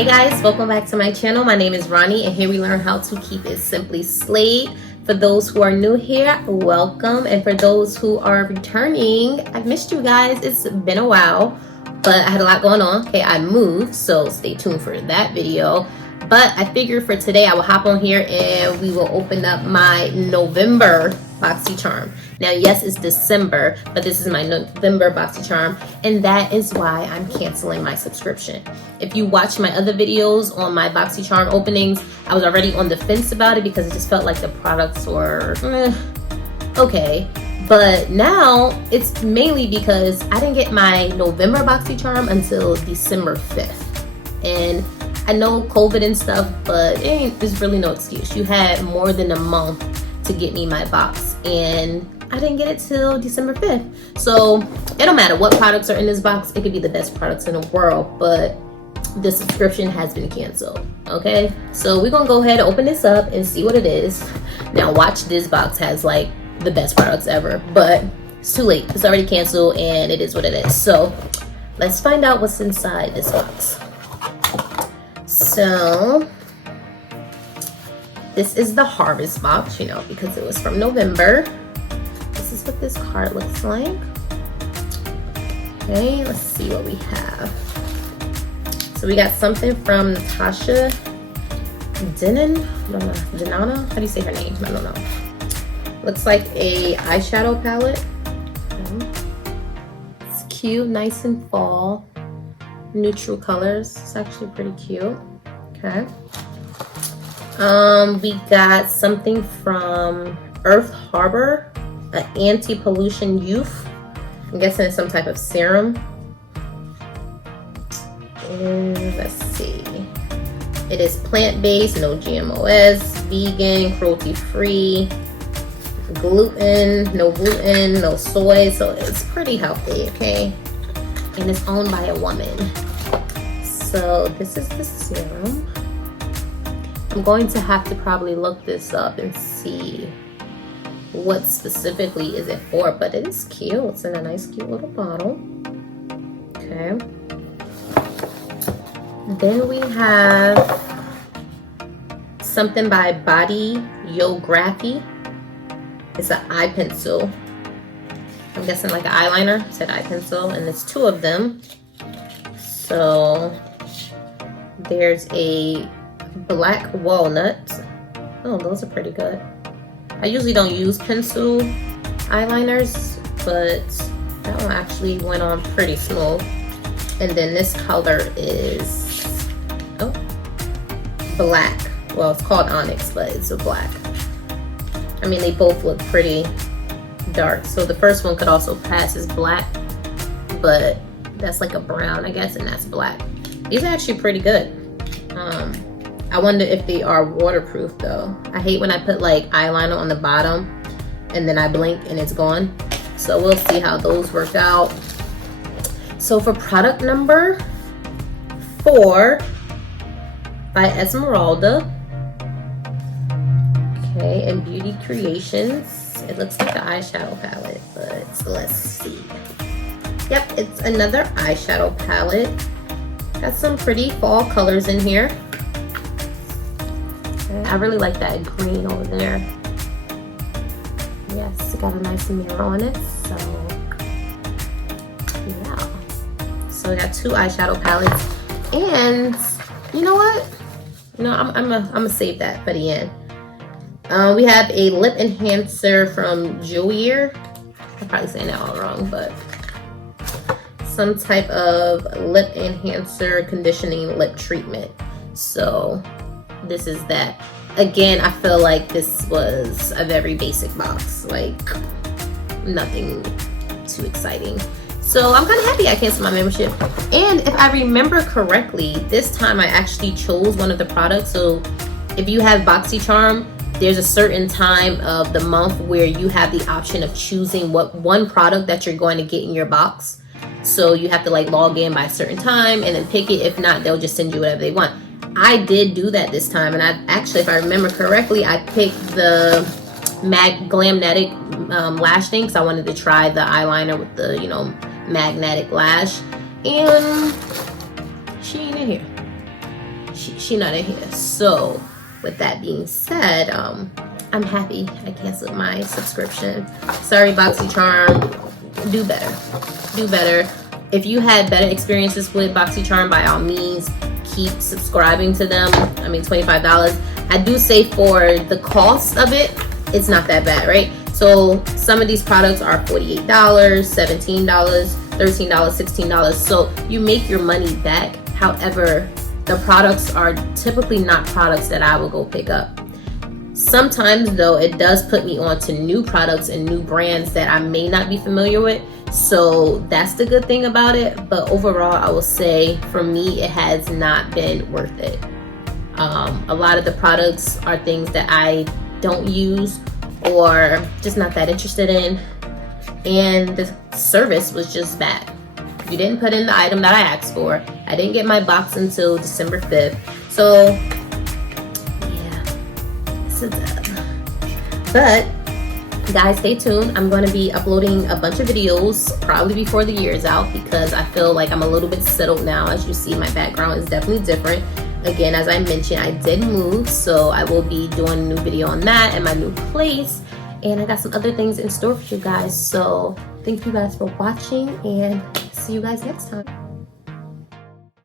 Hey guys, welcome back to my channel. My name is Ronnie and here we learn how to keep it simply slayed. For those who are new here, welcome, and for those who are returning, I've missed you guys. It's been a while, but I had a lot going on. Okay, I moved, so stay tuned for that video. But I figured for today I will hop on here and we will open up my November Boxy Charm. Now, yes, it's December, but this is my November Boxy Charm, and that is why I'm canceling my subscription. If you watch my other videos on my Boxy Charm openings, I was already on the fence about it because it just felt like the products were okay. But now it's mainly because I didn't get my November Boxy Charm until December 5th. And I know COVID and stuff, but there's really no excuse. You had more than a month to get me my box, and I didn't get it till December 5th. So it don't matter what products are in this box. It could be the best products in the world, but the subscription has been canceled. Okay, so we're gonna go ahead and open this up and see what it is. Now watch, this box has like the best products ever, but it's too late. It's already canceled and it is what it is. So let's find out what's inside this box. So this is the harvest box, you know, because it was from November. This is what this card looks like. Okay, let's see what we have. So we got something from Natasha Denana. How do you say her name? I don't know. Looks like a eyeshadow palette. It's cute, nice and fall. Neutral colors. It's actually pretty cute. Okay. We got something from Earth Harbor, an anti-pollution youth. I'm guessing it's some type of serum. And let's see. It is plant-based, no GMOs, vegan, cruelty-free, no gluten, no soy, so it's pretty healthy, okay? And it's owned by a woman. So this is the serum. I'm going to have to probably look this up and see what specifically is it for, but it is cute. It's in a nice cute little bottle. Okay. Then we have something by Body Geography. It's an eye pencil. I'm guessing like an eyeliner. It said eye pencil, and there's two of them. So there's a black walnut. Oh, those are pretty good. I usually don't use pencil eyeliners, but that one actually went on pretty smooth. And then this color is black. Well, it's called Onyx, but it's a black. I mean, they both look pretty dark. So the first one could also pass as black, but that's like a brown, I guess, and that's black. These are actually pretty good. I wonder if they are waterproof though. I hate when I put like eyeliner on the bottom and then I blink and it's gone. So we'll see how those work out. So for product number 4 by Esmeralda. Okay, and Beauty Creations. It looks like an eyeshadow palette, but let's see. Yep, it's another eyeshadow palette. Got some pretty fall colors in here. Okay, I really like that green over there. Yes, it got a nice mirror on it, so yeah. So we got 2 eyeshadow palettes, and you know what? You know, I'm gonna save that for the end. We have a lip enhancer from Joyer. I'm probably saying that all wrong, but some type of lip enhancer conditioning lip treatment. So this is that. Again, I feel like this was a very basic box, like nothing too exciting. So I'm kind of happy I canceled my membership. And if I remember correctly, this time I actually chose one of the products. So if you have Boxy Charm, there's a certain time of the month where you have the option of choosing what one product that you're going to get in your box. So you have to like log in by a certain time and then pick it. If not, they'll just send you whatever they want. I did do that this time, and I actually, if I remember correctly, I picked the Glamnetic lash thing because I wanted to try the eyeliner with the, you know, magnetic lash, and she ain't in here. she not in here. So with that being said, I'm happy I canceled my subscription. Sorry, Boxy Charm. Do better. If you had better experiences with Boxy Charm, by all means, keep subscribing to them. I mean, $25. I do say for the cost of it, it's not that bad, right? So some of these products are $48, $17, $13, $16. So you make your money back. However, the products are typically not products that I will go pick up. Sometimes though, it does put me on to new products and new brands that I may not be familiar with. So that's the good thing about it. But overall, I will say for me, it has not been worth it. A lot of the products are things that I don't use or just not that interested in. And the service was just bad. You didn't put in the item that I asked for. I didn't get my box until December 5th. So yeah, it's a dub. But guys, stay tuned. I'm going to be uploading a bunch of videos probably before the year is out, because I feel like I'm a little bit settled now. As you see, my background is definitely different. Again, as I mentioned, I did move, so I will be doing a new video on that and my new place. And I got some other things in store for you guys. So thank you guys for watching, and see you guys next time.